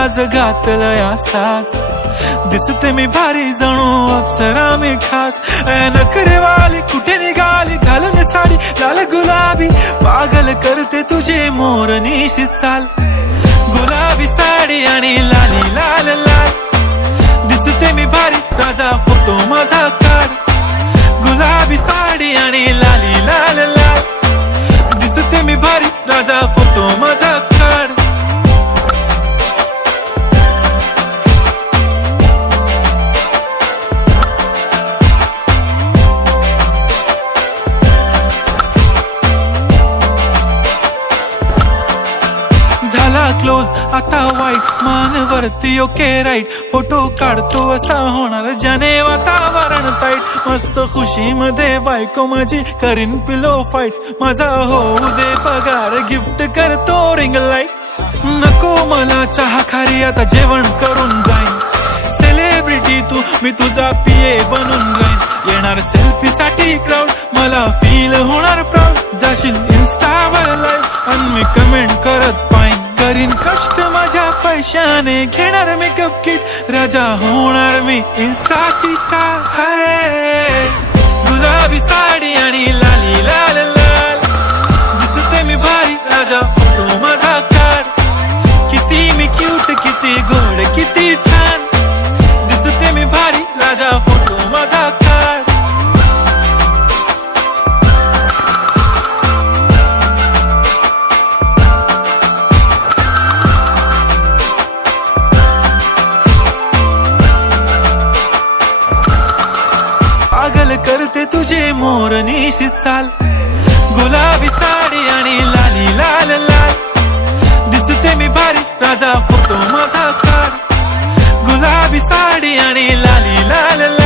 आज घातलंय असाच. दिसते मी भारी जणू अप्सरा मी खास. नखरेवाली कुठे निघाली घालून साडी लाल गुलाबी. पागल करते तुझे मोरनीशी चाल. गुलाबी साडी आणि लाली लाल लाल. दिसते मी भारी राजा फोटो माझा काढ. गुलाबी साडी आणि लाली लाल लाल. दिसते मी भारी राजा फोटो माझा काढ. झाला क्लोज आता वाईट मानवरती ओके राईट. फोटो काढतो असा होणार ज्याने वातावरण टाईट. मस्त खुशी मध्ये बायको माझी करीन पिलो फाईट. माझा होऊ दे पगार गिफ्ट करतो रिंग लाईट. नको मला चहा खारी आता जेवण करून जाईन. सेलिब्रिटी तू मी तुझा पिये बनून राहीन. येणार सेल्फी साठी क्राऊड मला फील होणार प्राऊड. जाशील इन्स्टावर लाईव्ह आणि मी कमेंट करत पाईन. करीन कष्ट माझ्या पैशाने घेणार मेकअप किट. राजा होणार मी इन्स्टाची स्टार. हाय गुलाबी साडी आणि लाली लाल लाल. दिसते मी भारी राजा फोटो माझा काढ. किती मी क्यूट किती गोड किती छान. दिसते मी भारी राजा फोटो माझा काढ. पागल करते तुझे मोरनीशी चाल. गुलाबी साडी आणि लाली लाल लाल. दिसते मी भारी राजा फोटो माझा काढ. गुलाबी साडी आणि लाली लाल लाल.